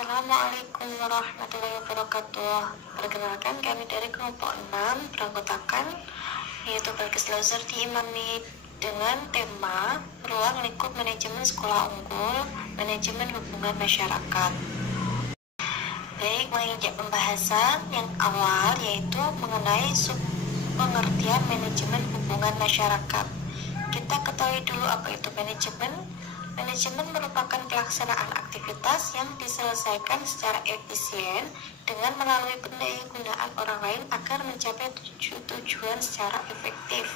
Assalamualaikum warahmatullahi wabarakatuh. Perkenalkan, kami dari kelompok 6 beranggotakan yaitu Bagas Lauzer diimami dengan tema Ruang Lingkup Manajemen Sekolah Unggul, Manajemen Hubungan Masyarakat. Baik, menginjak pembahasan yang awal yaitu mengenai pengertian manajemen hubungan masyarakat. Kita ketahui dulu apa itu manajemen. Manajemen merupakan pelaksanaan aktivitas yang diselesaikan secara efisien dengan melalui pendaya gunaan orang lain agar mencapai tujuan secara efektif.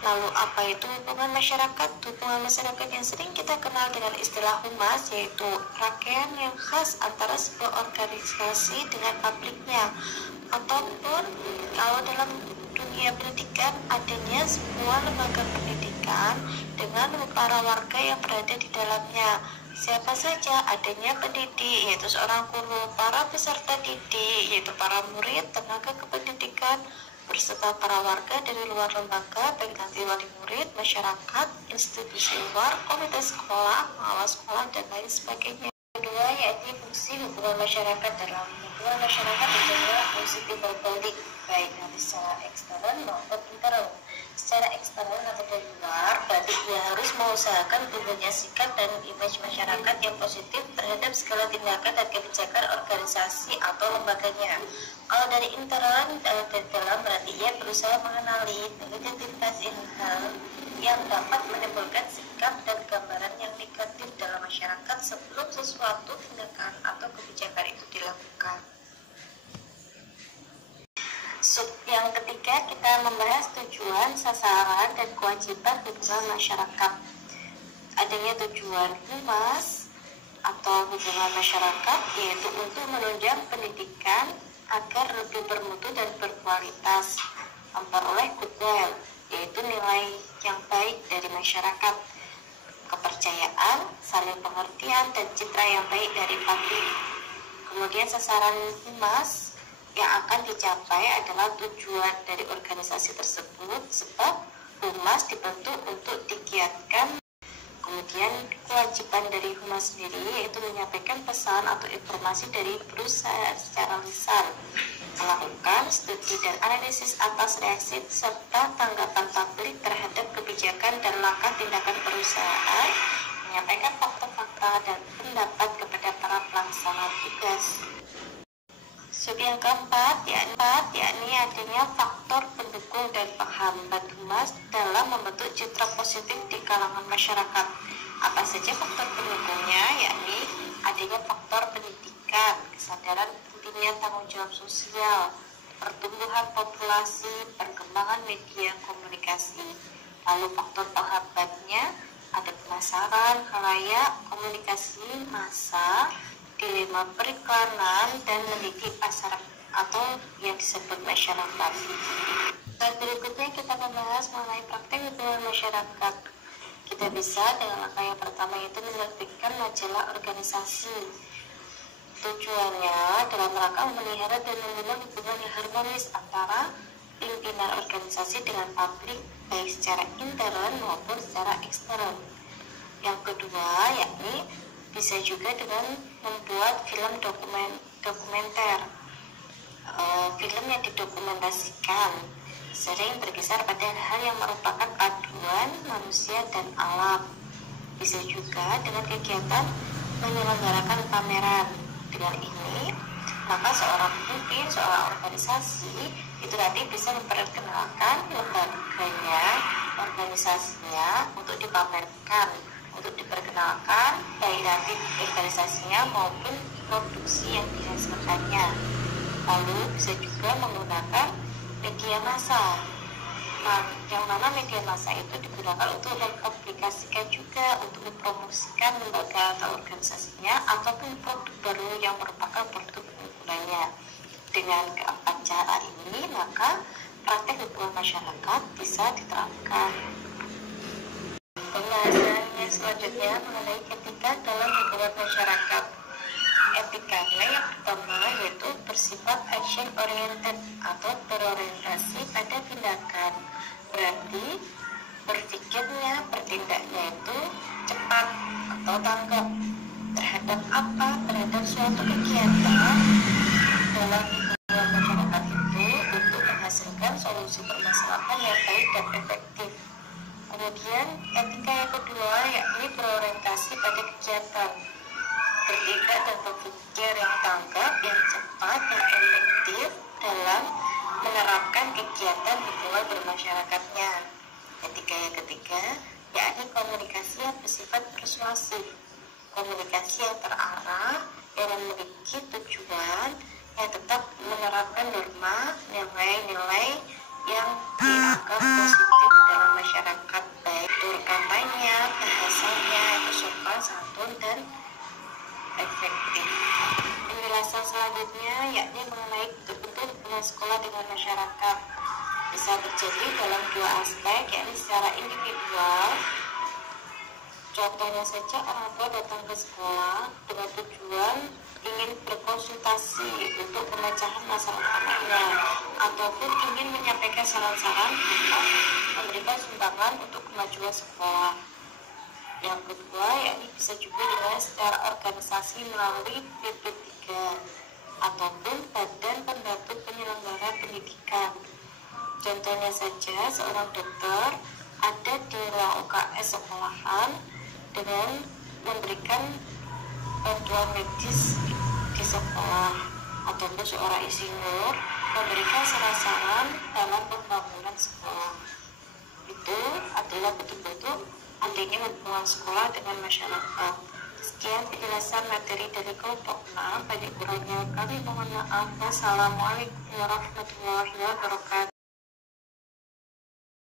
Lalu apa itu hubungan masyarakat? Hubungan masyarakat yang sering kita kenal dengan istilah humas, yaitu rangkaian yang khas antara sebuah organisasi dengan publiknya, ataupun kalau dalam dunia pendidikan adanya sebuah lembaga pendidikan dengan para warga yang berada di dalamnya. Siapa saja? Adanya pendidik, yaitu seorang guru, para peserta didik, yaitu para murid, tenaga kependidikan, berserta para warga dari luar lembaga, baik nanti wali murid, masyarakat, institusi luar, komite sekolah, pengawas sekolah, dan lain sebagainya. Kedua, yaitu fungsi hubungan masyarakat. Dalam hubungan masyarakat adalah fungsi timbal balik, baik dari secara eksternal maupun internal. Secara eksternal atau dari luar, berarti dia harus mengusahakan tumbuhnya sikap dan image masyarakat yang positif terhadap segala tindakan dan kebijakan organisasi atau lembaganya. Kalau dari internal dari dalam, berarti ia berusaha mengenali identitas internal yang dapat menimbulkan sikap dan gambaran yang negatif dalam masyarakat sebelum sesuatu tindakan atau kebijakan itu dilakukan. Yang ketiga, kita membahas tujuan, sasaran, dan kewajiban hubungan masyarakat. Adanya tujuan humas atau hubungan masyarakat yaitu untuk menunjang pendidikan agar lebih bermutu dan berkualitas, memperoleh goodwill, yaitu nilai yang baik dari masyarakat, kepercayaan, saling pengertian, dan citra yang baik dari publik. Kemudian sasaran humas yang akan dicapai adalah tujuan dari organisasi tersebut, sebab humas dibentuk untuk digiatkan. Kemudian kewajiban dari humas sendiri yaitu menyampaikan pesan atau informasi dari perusahaan secara lisan, melakukan studi dan analisis atas reaksi serta tanggapan publik terhadap kebijakan dan langkah tindakan perusahaan, menyampaikan fakta-fakta dan pendapat kepada para pelaksana tugas. Yang keempat, yakni adanya faktor pendukung dan penghambat humas dalam membentuk citra positif di kalangan masyarakat. Apa saja faktor pendukungnya? Yakni adanya faktor pendidikan, kesadaran pentingnya tanggung jawab sosial, pertumbuhan populasi, perkembangan media komunikasi. Lalu faktor penghambatnya ada pemasaran, khalayak, komunikasi massa, dilema periklanan, dan mendidik pasar atau yang disebut masyarakat. Dan berikutnya kita membahas mengenai praktek hubungan masyarakat. Kita bisa dengan langkah yang pertama yaitu menerbitkan majalah organisasi. Tujuannya dalam rangka memelihara dan membina hubungan yang harmonis antara pimpinan organisasi dengan publik, baik secara intern maupun secara eksternal. Yang kedua yakni bisa juga dengan membuat film dokumenter. Film yang didokumentasikan sering berkisar pada hal yang merupakan paduan manusia dan alam. Bisa juga dengan kegiatan menyelenggarakan pameran. Dengan ini, maka seorang pemimpin, seorang organisasi itu nanti bisa memperkenalkan lembaganya, organisasinya untuk dipamerkan, untuk diperkenalkan baik nanti organisasinya maupun produksi yang dihasilkannya. Lalu bisa juga menggunakan media massa. Yang mana media massa itu digunakan untuk mempublikasikan juga, untuk mempromosikan lembaga atau organisasinya ataupun produk baru yang merupakan produk unggulannya. Dengan keempat cara ini, maka praktek hubungan masyarakat bisa diterapkan. Pembahasannya selanjutnya mengenai etika dalam hubungan masyarakat. Etikanya yang pertama yaitu bersifat action oriented atau berorientasi pada tindakan. Berarti berpikirnya, bertindaknya itu cepat atau tanggap terhadap terhadap apa terhadap suatu kegiatan dalam lingkungan masyarakat itu untuk menghasilkan solusi permasalahan yang baik dan efektif. Kemudian etika yang kedua yakni berorientasi pada kegiatan, bertindak dan berpikir yang tanggap, yang cepat, yang efektif dalam menerapkan kegiatan hubungan bermasyarakatnya. Etika yang ketiga yakni komunikasi yang bersifat persuasif, komunikasi yang terarah, yang memiliki tujuan, yang tetap menerapkan norma, nilai-nilai yang dianggap positif dalam masyarakat, baik tutur katanya, bahasanya itu sopan, santun, dan efektif. Penjelasan selanjutnya yakni mengenai bentuk hubungan sekolah dengan masyarakat. Bisa terjadi dalam dua aspek, yakni secara individual. Contohnya saja, orang tua datang ke sekolah dengan tujuan ingin berkonsultasi untuk pemecahan masalah anaknya, ataupun ingin menyampaikan saran-saran atau memberikan sumbangan untuk kemajuan sekolah. Yang kedua, yakni bisa juga dengan secara organisasi melalui BP3 ataupun badan pembantu penyelenggara pendidikan. Contohnya saja, seorang dokter ada di ruang UKS sekolahan dengan memberikan bantuan medis di sekolah, ataupun seorang insinyur memberikan saran-saran dalam pembangunan sekolah. Itu adalah bentuk-bentuk adanya hubungan sekolah dengan masyarakat. Sekian penjelasan materi dari kelompok 6. Banyak kurangnya kami mohon maaf. Wassalamualaikum warahmatullahi wabarakatuh.